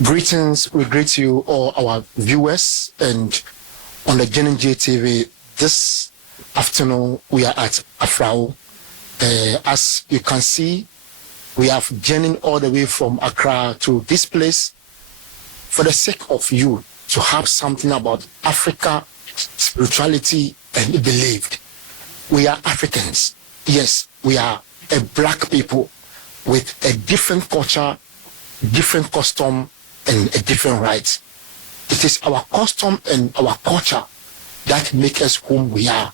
Greetings, we greet you all our viewers and on the JNJ TV. This afternoon we are at Aflao. As you can see, we have journeyed all the way from Accra to this place for the sake of you to have something about Africa, spirituality and believed. We are Africans. Yes, we are a black people with a different culture, different custom, and a different rights. It is our custom and our culture that make us whom we are.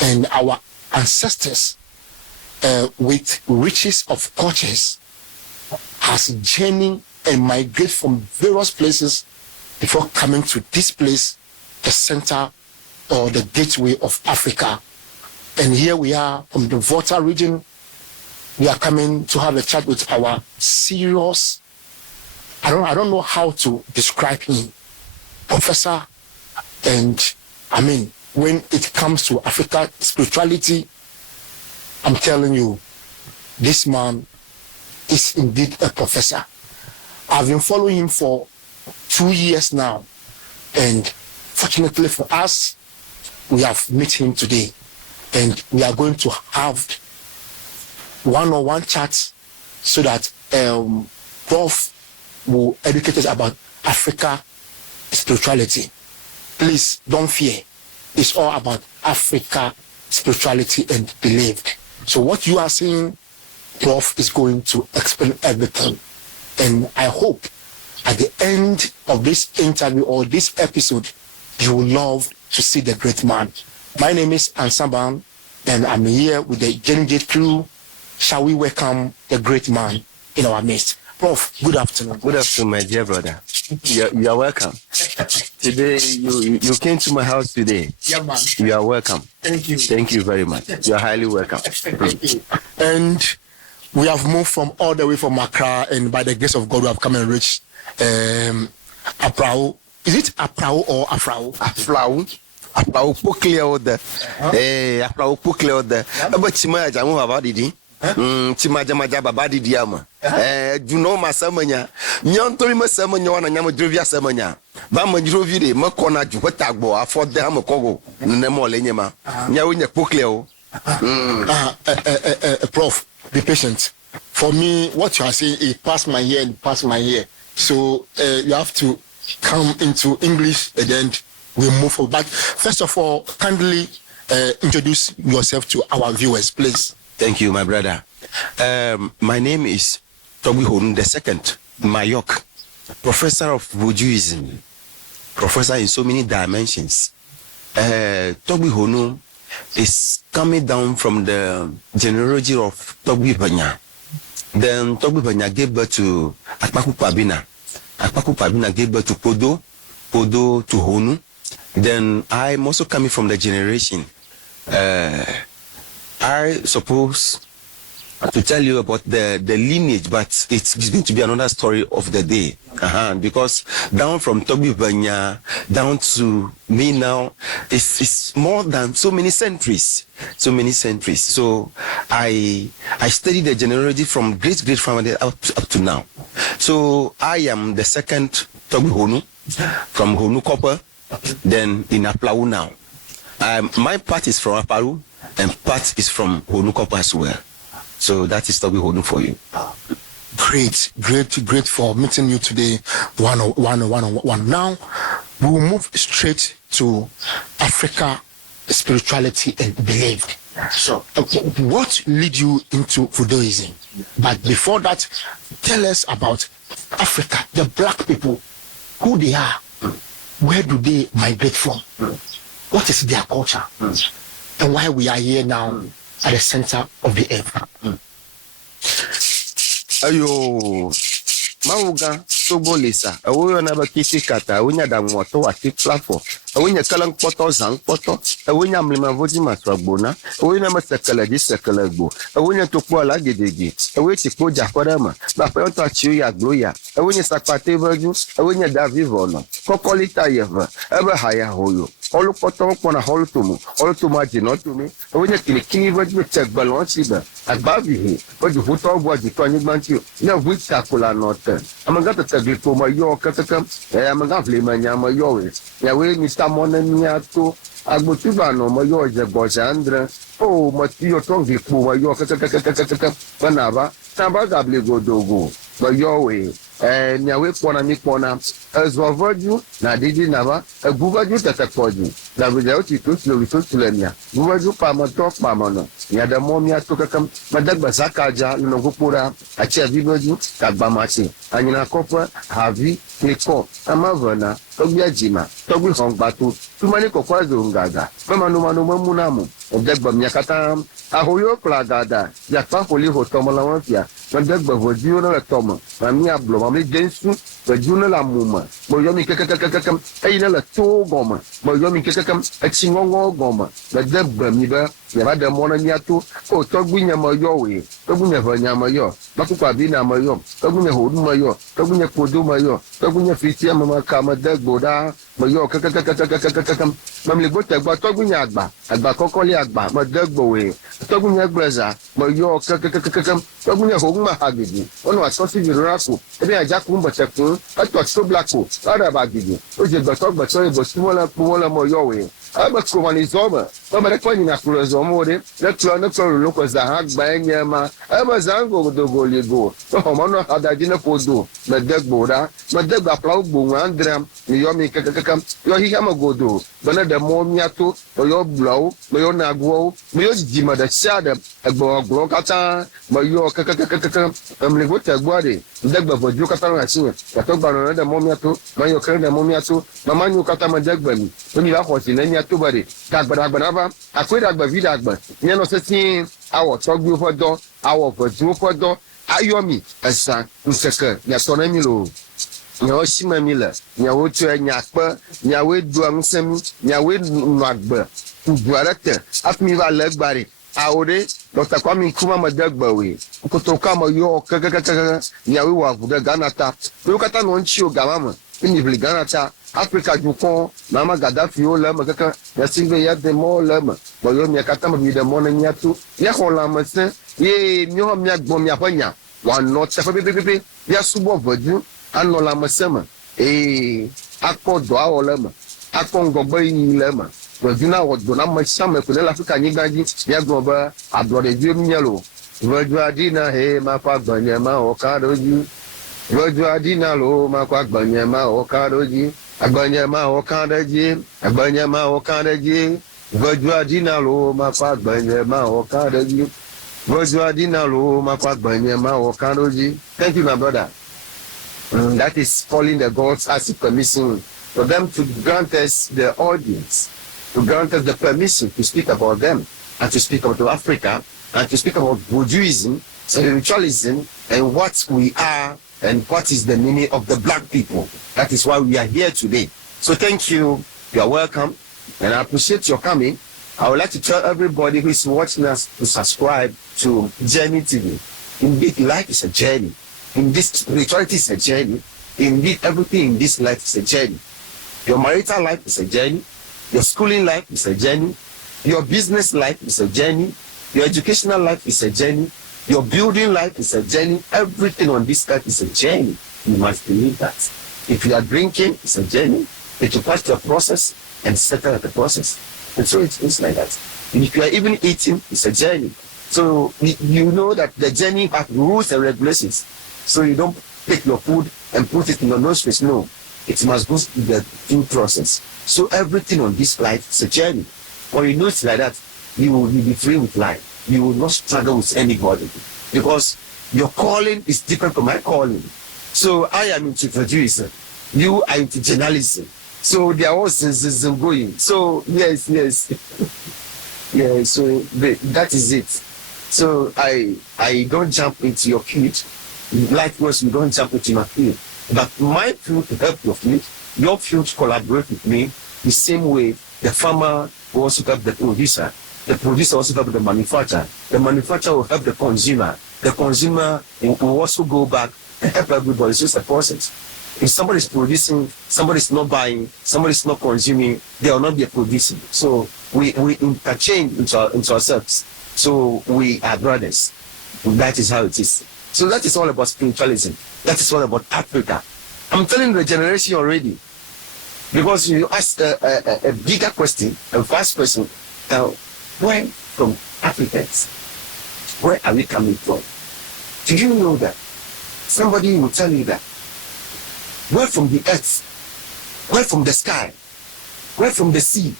And our ancestors, with riches of cultures, has journeyed and migrated from various places before coming to this place, the center or the gateway of Africa. And here we are from the Volta region. We are coming to have a chat with our serious, I don't know how to describe him, professor. And I mean, when it comes to Africa spirituality, I'm telling you, this man is indeed a professor. I've been following him for 2 years now, and fortunately for us, we have met him today, and we are going to have one-on-one chats so that Prof will educate us about Africa spirituality. Please don't fear. It's all about Africa spirituality and believed. So what you are saying, Prof is going to explain everything. And I hope at the end of this interview or this episode, you will love to see the great man. My name is ANSAH BAAH, and I'm here with the JNJ crew. Shall we welcome the great man in our midst? Prof, good afternoon. Good afternoon, my dear brother. You are welcome. Today, you came to my house today. Yeah, man. You are welcome. Thank you. Thank you very much. You are highly welcome. Thank you. And we have moved from all the way from Accra, and by the grace of God, we have come and reached Aflao. Is it Aflao or Aflao? Aflao. Aflao pokle the. Aflao pokle the. But Chima jamu babadi. Chima jamaja babadi diama. Do know my samanya. Nyantori masamanya wana nyama drovia samanya. Bama drovide makona juwetagbo afford the hamokogo. Nemo lenyema. Nyawunya pokle. Prof, be patient. For me, what you are saying, it passed my ear and passed my ear. So you have to come into English and then we move forward. But first of all, kindly introduce yourself to our viewers, please. Thank you, my brother. My name is Torgbui Honu II, Mayok, professor of Voodooism, professor in so many dimensions. Torgbui Honu is coming down from the genealogy of Torgbui Banya. Then Torgbui Banya gave birth to Akpaku Pabina. Akpaku Pabina gave birth to Podo, Podo to Honu. Then I'm also coming from the generation. I suppose to tell you about the lineage, but it's going to be another story of the day. Because down from Torgbui Banya down to me now, it's more than so many centuries. So I studied the genealogy from great family up to now. So I am the second Torgbui Honu from Honu Copper, then in Aflao now. My part is from Aparu and part is from Honu Copper as well. So that is Torgbui Honu for you. Great for meeting you today. One. Now we will move straight to Africa spirituality and belief. So what lead you into Voodooism? But before that, tell us about Africa, the black people, who they are, where do they migrate from, what is their culture, and why we are here now at the center of the earth. Ayo, Mauga, Sobolisa, a woman about Kisi Kata, Winya Damoto, a tip platform, When you kalang poto zang poto, when you amlima vodi matrabona, when you matakala disakalabo, when you topo la gedegi, when you po jakorama, but for to achieve ya gloria, when you sakate virgin, when you davivono, kokolita yeva, ever higher hoyo. All poto pona holutumu, all to margin not to me, when you kini virgin check balance either, at Babi, but you put all what you turn it you, no which sakula not. I'm going to tell you for my York, I'm a lovely man, I'm a Yoris. Yeah, we Mr. Monaniato, I go to Bano, my York, the Bosandra. Oh, my your tongue for my York, Banava, Tabagabli go do, but your way. And ya we pona mi pona as well virgin na didi nava a guvaju tatakoju na without it to slow to lenya guvaju pama talk pama no ya da momia to kakam madagba sakaja no gopura a chia vivoju kagbamasi anyina kopa havi kliko amavana tobia jima tobi hongbatu tumani kokwazo ngaga mama no mamunamu odagba miakata ahoyo plagada ya pa holi hotomola wafia madagba vodio no tomo mamia blo mamli densu vajuna la muma boyomi kakakakakam ayina la to goma boyomi kakakam achingongo goma madagba miba ya bada mona niato o togbunya mayowe togbunya vanya mayo bakukwa bina mayo togbunya hodu mayo togbunya kodo mayo togbunya fitia mama kama dagboda mayo kakakakakakam mamli bota gba togbunya agba kokoli agba madagbowe togbunya gbreza mayo kakakakakam togbunya hoguma hagidi ono atosi virako ebe ajaku mbotekun ato soblako ara bagidi o je gba so ebo simola moyowe aba komanizoma mama rekoni na kulozo more letlo na klo loko za hagba enyema aba zango dogoligo o mono hadaji na podo madagboda Aflao bunga andram yomi kakakam yo hi kama godo bana da momiato yo blau yo nagwo yo jima da shada agbo kata yo kakakakakam amlego tagwade dagba bojo kata na siwe kato bana da momiato yo kare da momiato mama nyu kata madagba mi oni la hosi na miato bare kagbada ba akweda agba vida agba nyeno setin awo Torgbui Honu awo fodo ayomi asa nseke ya tonami lo nyawo shima mila nyawo tu nyakpa nyawo duang semi nyawo nwagba duarate afmi va legbare awore Dr. Kwame Nkrumah madagba we kutoka ma yo kakakaka nyawo wa buga ganata lokata no nchi o gamama ni vile ganata Africa jukon mama Gaddafi o la makaka ya singbe ya demo la ma boyo mi akata ma bi demo na nyatu ya hola mase ye mi ho mi agbon mi apanya wa no te pepepepe ya subo vodu anola masema akodo awolema akongogbo yilema wajuna wodona masama ko la Africa nyigaji ya gboba abrode bi mielo vodu adina ma kwa gbanyema okadoji vodu adina lo ma kwa gbanyema okadoji agbanyema okadoji agbanyema okadoji vodu adina lo ma kwa gbanyema okadoji vodu adina lo ma kwa gbanyema okadoji. Thank you, my brother. That is calling the gods as a permission for them to grant us the audience, to grant us the permission to speak about them and to speak about Africa and to speak about Buddhism, spiritualism, and what we are and what is the meaning of the black people. That is why we are here today. So thank you. You are welcome, and I appreciate your coming. I would like to tell everybody who is watching us to subscribe to Journey TV. Indeed, life is a journey. In this spirituality is a journey. Indeed, everything in this life is a journey. Your marital life is a journey. Your schooling life is a journey. Your business life is a journey. Your educational life is a journey. Your building life is a journey. Everything on this earth is a journey. You must believe that. If you are drinking, it's a journey. It will pass the process and settle at the process. And so it's like that. And if you are even eating, it's a journey. So you know that the journey has rules and regulations. So you don't take your food and put it in your nose. No, it must go through the due process. So everything on this life is a journey. When you know it's like that, you will be free with life. You will not struggle with anybody because your calling is different from my calling. So I am into producer, you are into journalism. So they are all going. So yes. Yeah. So that is it. So I don't jump into your field. Likewise, you don't jump into my field. But my field to help your field, your field collaborate with me, The same way, the farmer will also help the producer also help the manufacturer will help the consumer will also go back and help everybody. It's just a process. If somebody is producing, somebody is not buying, somebody is not consuming, they will not be producing. So we interchange into ourselves. So we are brothers. That is how it is. So that is all about spiritualism. That is all about Africa. I'm telling the generation already. Because you ask a bigger question, a vast question, where from Africans? Where are we coming from? Do you know that? Somebody will tell you that. Where from the earth? Where from the sky? Where from the sea?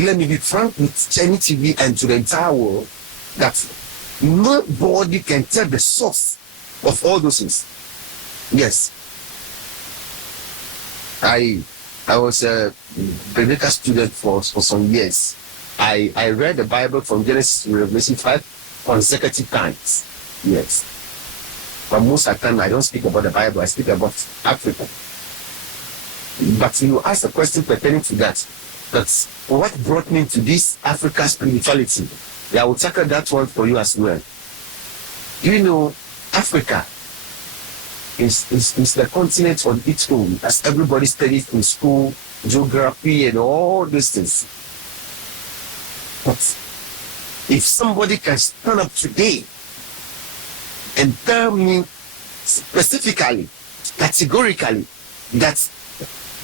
Let me be frank with Jenny TV and to the entire world that nobody can tell the source of all those things. Yes. I was a biblical student for some years. I read the Bible from Genesis to Revelation 5 consecutive times. Yes. But most of the time I don't speak about the Bible, I speak about Africa. But you ask a question pertaining to that. That's what brought me to this Africa spirituality. Yeah, I will tackle that one for you as well. Do you know Africa is the continent on its own, as everybody studies in school, geography and all these things. But if somebody can stand up today and tell me specifically, categorically, that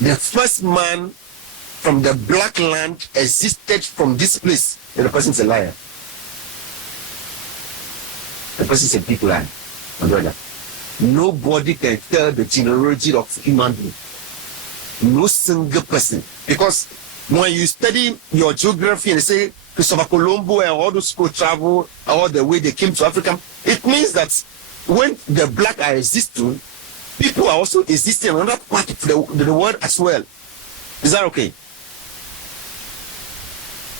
the first man from the black land existed from this place, then the person is a liar. The person is a big liar, my brother. Nobody can tell the genealogy of human being. No single person. Because when you study your geography and say Christopher Colombo and all those people travel all the way they came to Africa, it means that when the black are existing, people are also existing in another part of the world as well. Is that okay?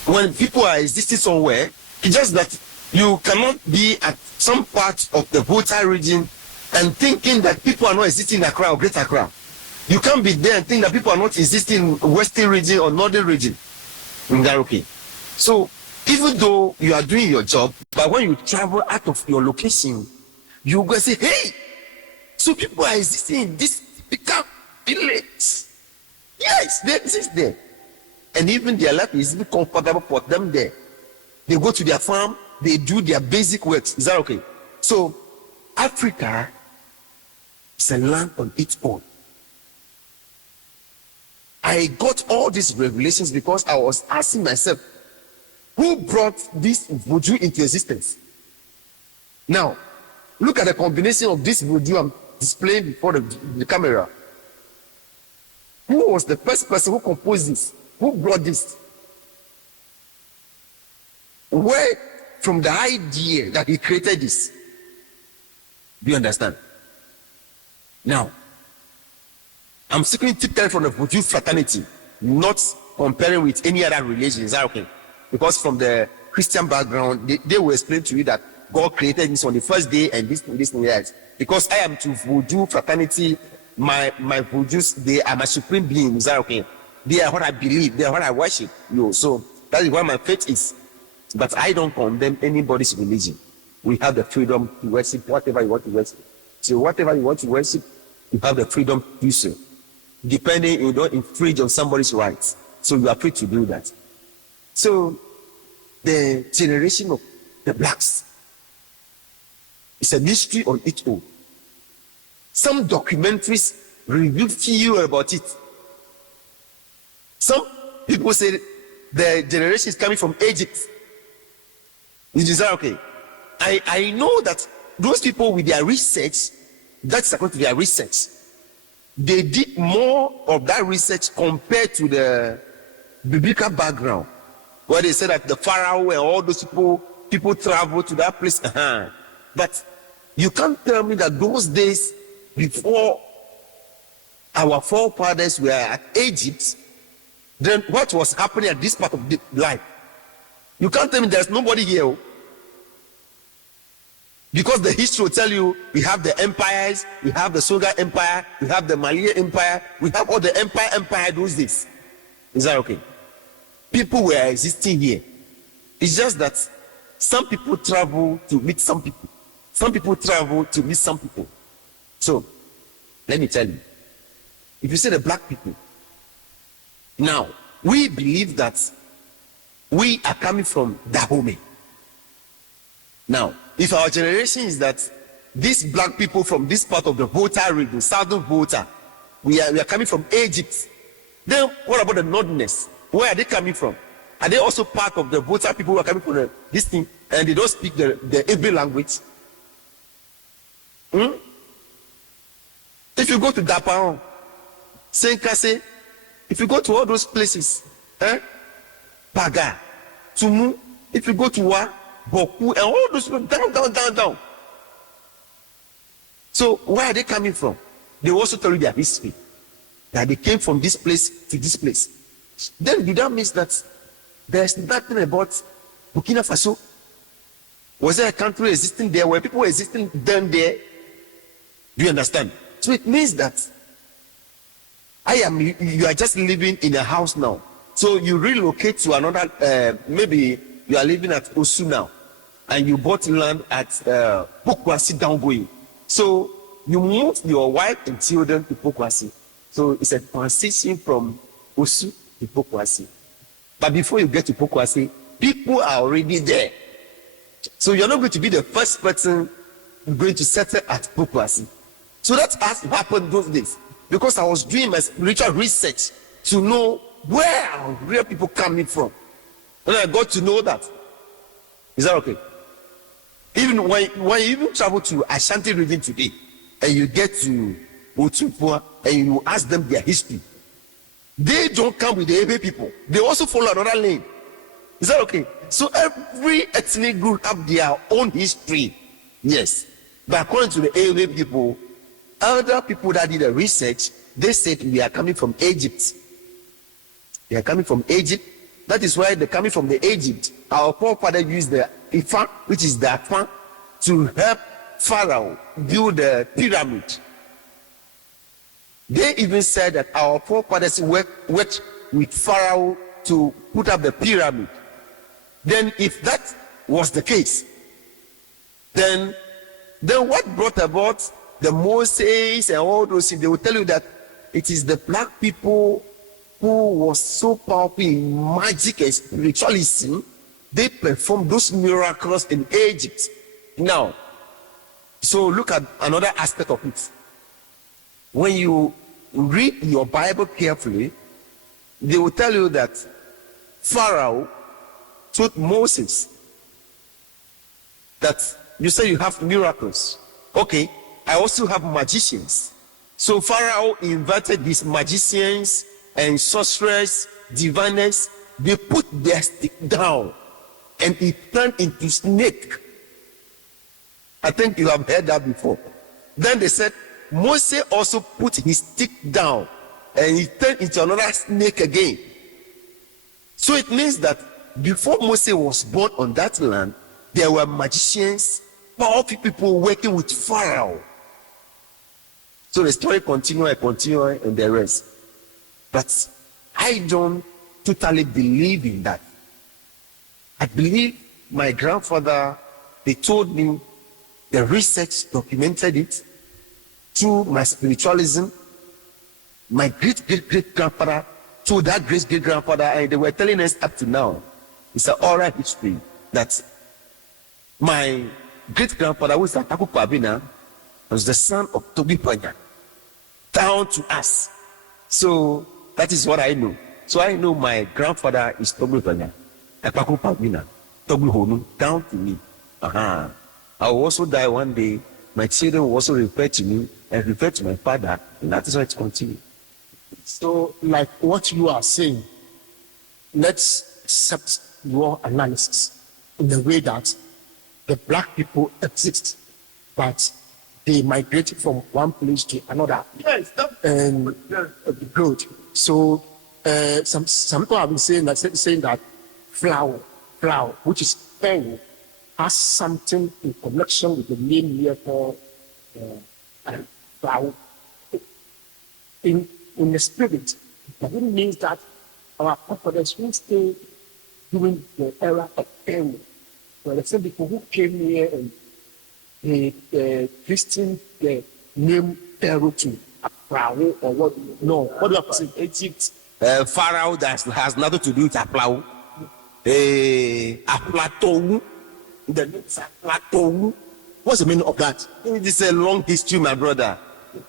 When people are existing somewhere, it's just that you cannot be at some part of the Volta region and thinking that people are not existing in Accra or Greater Accra. You can't be there and think that people are not existing in Western region or Northern region. Is that okay? So even though you are doing your job, but when you travel out of your location, you go say, hey, so people are existing in this become village. Yes, they exist there. And even their life is even comfortable for them there. They go to their farm, they do their basic works. Is that okay? So Africa is a land on its own. I got all these revelations because I was asking myself, who brought this voodoo into existence? Now, look at the combination of this voodoo I'm displaying before the camera. Who was the first person who composed this? Who brought this? Where from the idea that he created this? Do you understand? Now, I'm speaking typically from the voodoo fraternity, not comparing with any other religion. Is that okay? Because from the Christian background, they will explain to you that God created this on the first day and this and that. Because I am to voodoo fraternity, my voodoos, they are my supreme beings. Is that okay? They are what I believe, they are what I worship. So that is what my faith is. But I don't condemn anybody's religion. We have the freedom to worship whatever you want to worship. So whatever you want to worship, you have the freedom to do so. Depending, you don't infringe on somebody's rights. So you are free to do that. So the generation of the blacks is a mystery on its own. Some documentaries reveal to you about it. Some people say the generation is coming from Egypt. Is that okay? I know that those people with their research, that's according to their research, they did more of that research compared to the biblical background, where they said that the Pharaoh and all those people travel to that place. But you can't tell me that those days before our forefathers were at Egypt, then what was happening at this part of the life? You can't tell me there's nobody here. Because the history will tell you we have the empires, we have the Soga Empire, we have the Malaya Empire, we have all the empire those days. Is that okay? People were existing here. It's just that some people travel to meet some people. Some people travel to meet some people. So, let me tell you. If you say the black people, now, we believe that we are coming from Dahomey. Now, if our generation is that these black people from this part of the Volta region, southern Volta, we are coming from Egypt, then what about the northerners? Where are they coming from? Are they also part of the Volta people who are coming from this thing and they don't speak the Hebrew language? If you go to Dapaon, Senkase, if you go to all those places, Paga, Tumu, if you go to Wa, Boku, and all those people, down. So where are they coming from? They also tell you their history. That they came from this place to this place. Then did that mean that there's nothing about Burkina Faso? Was there a country existing there where people were existing then there? Do you understand? So it means that you are just living in a house now. So you relocate to another, maybe you are living at Osu now, and you bought land at Pokwasi Downgoing. So you moved your wife and children to Pokwasi. So it's a transition from Osu to Pokwasi. But before you get to Pokwasi, people are already there. So you're not going to be the first person going to settle at Pokwasi. So that has happened those days. Because I was doing my spiritual research to know where are real people coming from. And I got to know that. Is that okay? Even when you even travel to Ashanti region today, and you get to Otupua, and you ask them their history, they don't come with the Ebe people. They also follow another lane. Is that okay? So every ethnic group have their own history. Yes. But according to the Ebe people, other people that did the research, they said we are coming from Egypt. They are coming from Egypt. That is why they're coming from the Egypt. Our forefather used the Ifa, which is the Afan, to help Pharaoh build the pyramid. They even said that our forefathers worked with Pharaoh to put up the pyramid. Then if that was the case, then what brought about the Moses and all those things? They will tell you that it is the black people who was so powerful in magic and spiritualism. They performed those miracles in Egypt. Now, so look at another aspect of it. When you read your Bible carefully, they will tell you that Pharaoh told Moses that you say you have miracles. Okay, I also have magicians. So Pharaoh invited these magicians and sorcerers, diviners. They put their stick down and it turned into snake. I think you have heard that before. Then they said Moses also put his stick down and it turned into another snake again. So it means that before Moses was born on that land, there were magicians, powerful people working with Pharaoh. So the story continues and the rest. But I don't totally believe in that. I believe my grandfather, they told me, the research documented it through my spiritualism. My great-great-great-grandfather told that great-great-grandfather, and they were telling us up to now, it's an oral history, that my great-grandfather, who is Ataku Kwabena, was the son of Tobi Panya, down to us. So that is what I know. So I know my grandfather is Tobi Panya, Ataku Kwabena, Torgbui Honu, down to me. I will also die one day. My children will also refer to me and refer to my father, and that is why it continues. So, like what you are saying, let's accept your analysis in the way that the black people exist, but they migrated from one place to another. Yes, And good. So, some people have been saying that flower, which is pen, has something in connection with the name here called Aflao. In the spirit, but it means that our forefathers who stay during the era of Pharaoh, for the same people who came here and they christened the name Pharaoh to Aflao or what? No, what do you have to say? Egypt. Pharaoh that has nothing to do with Aflao. Aflatowu. The name is Aflatowu. What's the meaning of that? It is a long history, my brother.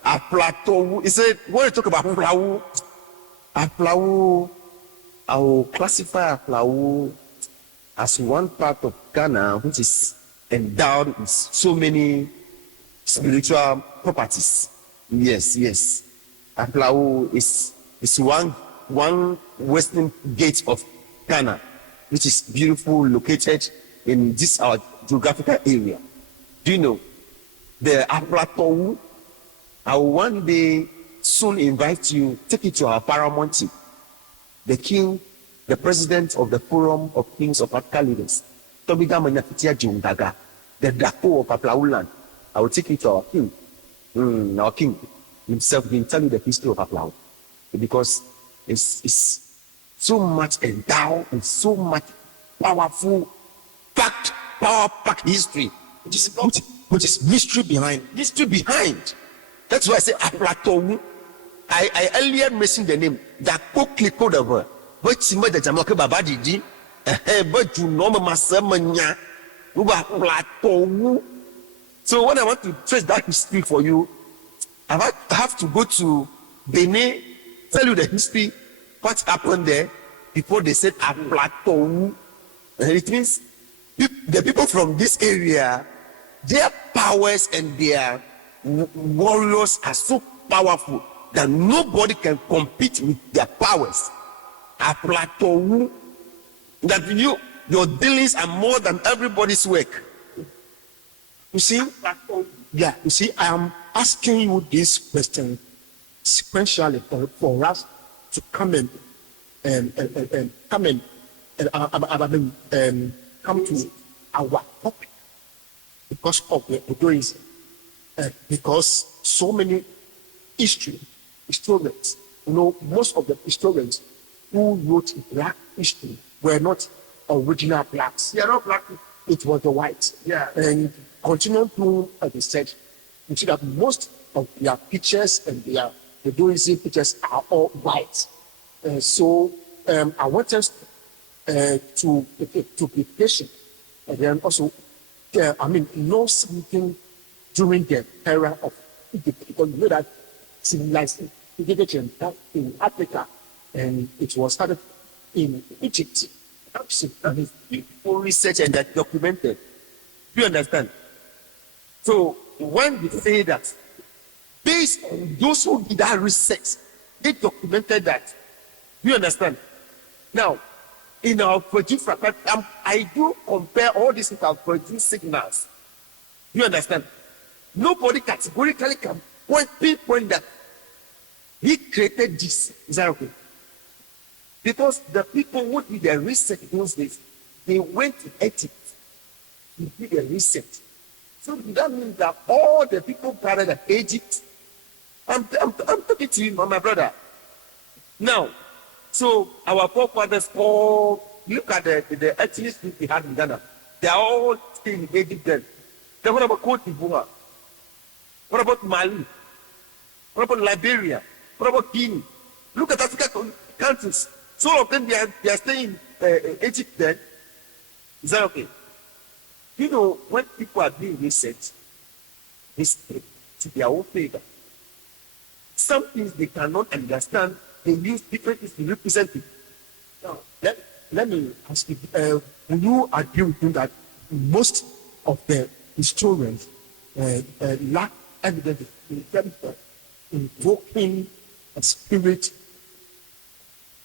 Aflatowu. He said, when you talk about Aflao, I will classify Aflao as one part of Ghana which is endowed with so many spiritual properties. Yes. Aflao is one western gate of Ghana, which is beautiful, located in this our geographical area. Do you know the Aflatowu? I will one day soon invite you, take it to our paramount, the king, the president of the Forum of Kings of Africa Leaders, Tobiga Manyafitia Jundaga, the Dapo of Aflao land. I will take you to our king. Our king himself will tell you the history of Aflao, because it's so much endowed and so much powerful, power-packed history, which is mystery behind. That's why I say Aflatowu. I earlier mentioned the name that Kokliko the word, but she made the Jamaica Babadiji, but you know, Masamanya, Aflatowu. So when I want to trace that history for you, I have to go to Benin, tell you the history, what happened there before they said Aflatowu. And it means the people from this area, their powers and their warriors are so powerful that nobody can compete with their powers. Aflatowu, that your dealings are more than everybody's work. You see, I am asking you this question sequentially for us to come come to our topic because of the Odoism. Because so many historians, most of the historians who wrote black history were not original blacks. They are not black. It was the whites. Yeah. And continuing to research, you see that most of their pictures and their Odoism pictures are all white. So I want us to be patient and then also, know something during the era of Egypt, because you know that civilization in Africa, and it was started in Egypt. And people research and that documented. Do you understand? So when we say that, based on those who did that research, they documented that. Do you understand? Now, in our produce, I do compare all these with our produce signals. Do you understand? Nobody categorically can pinpoint that he created this. Is that okay? Because the people who did the research those days, they went to Egypt to do the research. So that means that all the people gathered at Egypt, I'm talking to you, my brother. Now, so our forefathers all look at the ethnic group we had in Ghana. They are all still in Egypt then. Then what about Cote d'Ivoire? What about Mali? What about Liberia? What about Guinea? Look at African countries. So all of them, they are staying in Egypt then. Is that okay? You know, when people are doing research, history to their own favor, some things they cannot understand, they use different things to represent it. Now, let me ask you, will you agree with me that most of the historians lack evidence in terms of invoking a spirit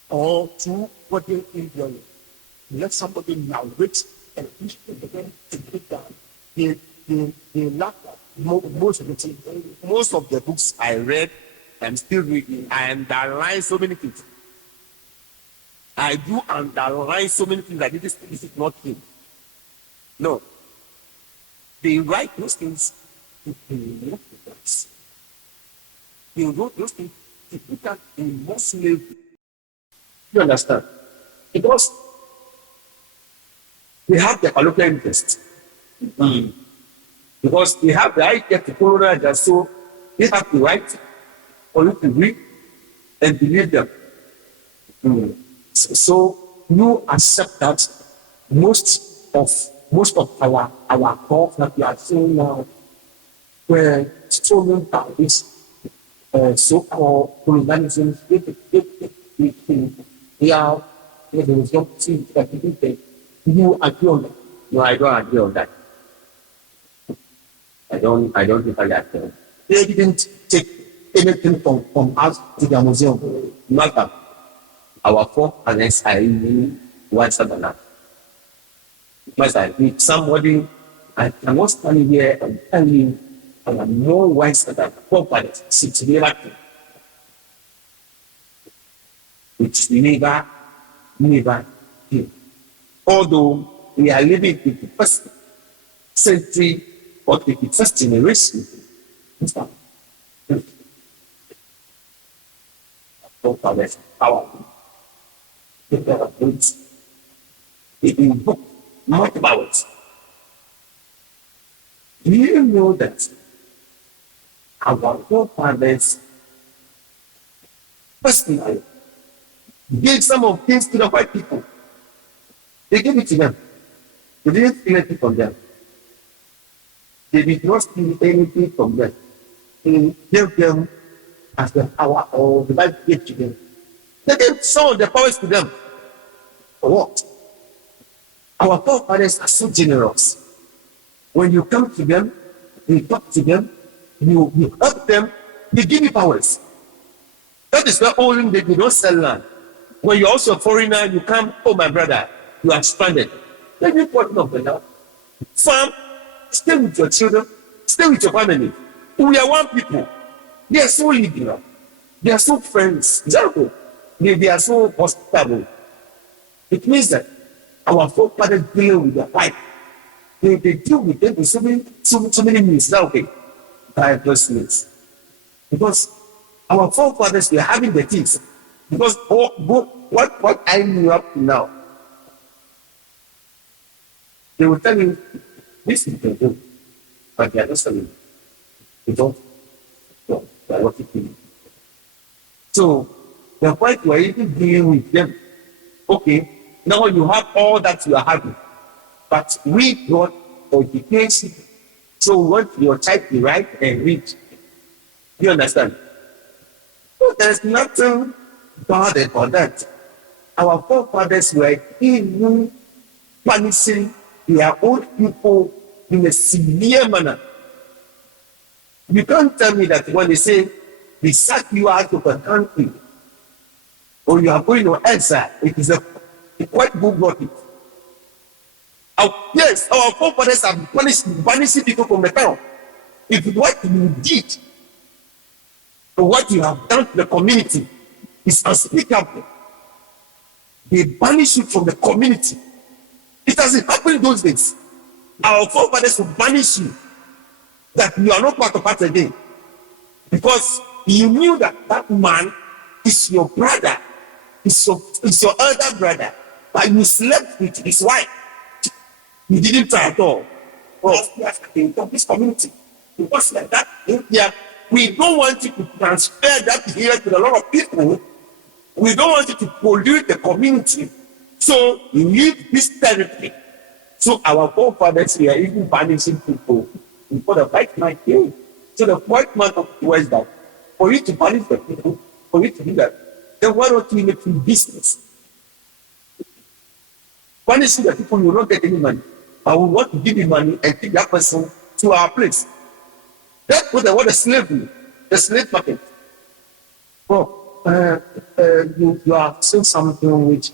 or to body influence? Let somebody narrate and history again to put down. They lack most of the things. Most of the books I read, I'm still reading. I underline so many things. I do underline so many things that this is not him. No. They write those things to promote the rights. They wrote those things to put that in more slavery. You understand? Because they have the colloquial interest. Because they have the idea to colonize that, so they have the right for you to read and believe them. So you accept that most of our talk that we are seeing now were stolen by this so-called colonialism. They are the result that you agree on that. No, I don't agree on that. I don't think I agree. They didn't take anything from us to their museum. Matter. Our forefathers are really wiser than us. Because if somebody, I cannot stand here and tell you I am more wiser than forefathers. It's never true. Although we are living in the first century or the first generation, forefathers are powerful. It invoke much powers. Do you know that our forefathers personally gave some of things to the white people? They gave it to them. They didn't steal anything from them. They did not steal anything from them. They gave them as the power, or the Bible gave to them. They gave some of the powers to them. For what? Our forefathers are so generous. When you come to them, you talk to them, you help them, they give you powers. That is why only they don't sell land. When you're also a foreigner, you come, oh my brother, you are stranded. Let me put up the land. Farm, stay with your children, stay with your family. We are one people. They are so liberal. They are so friends. They are so hospitable. It means that our forefathers deal with the white. They deal with them with so many means. Now, okay, by those means. Because our forefathers were having the things. Because what I knew up to now, they will tell you, this is the do, but they are not selling. They don't. No, they are not keeping. So, the white were even dealing with them. Okay, now you have all that you are having, but we got education, so we want your child to write and read. You understand? So there's nothing bad about that. Our forefathers were even punishing their own people in a severe manner. You can't tell me that when they say they sack you out of a country, or you are going to exile, it is a quite good working. Yes, our forefathers have banishing people from the town. If what you did or what you have done to the community is unspeakable, they banish you from the community. It hasn't happened those days. Our forefathers will banish you, that you are not part of us again, because you knew that that man is your brother, is your elder brother, but you slept with his wife. You didn't try at all. Well, we have to this community. Because like that, we don't want you to transfer that here to a lot of people. We don't want you to pollute the community. So you leave this territory. So our forefathers were even banishing people before the white man came. So the white man was that for you to banish the people, for you to do that, then why don't you make business? Banishing the people, you will not get any money. I will want to give you money and take that person to our place. That's what the slavery, the slave market. Well, you are saying something which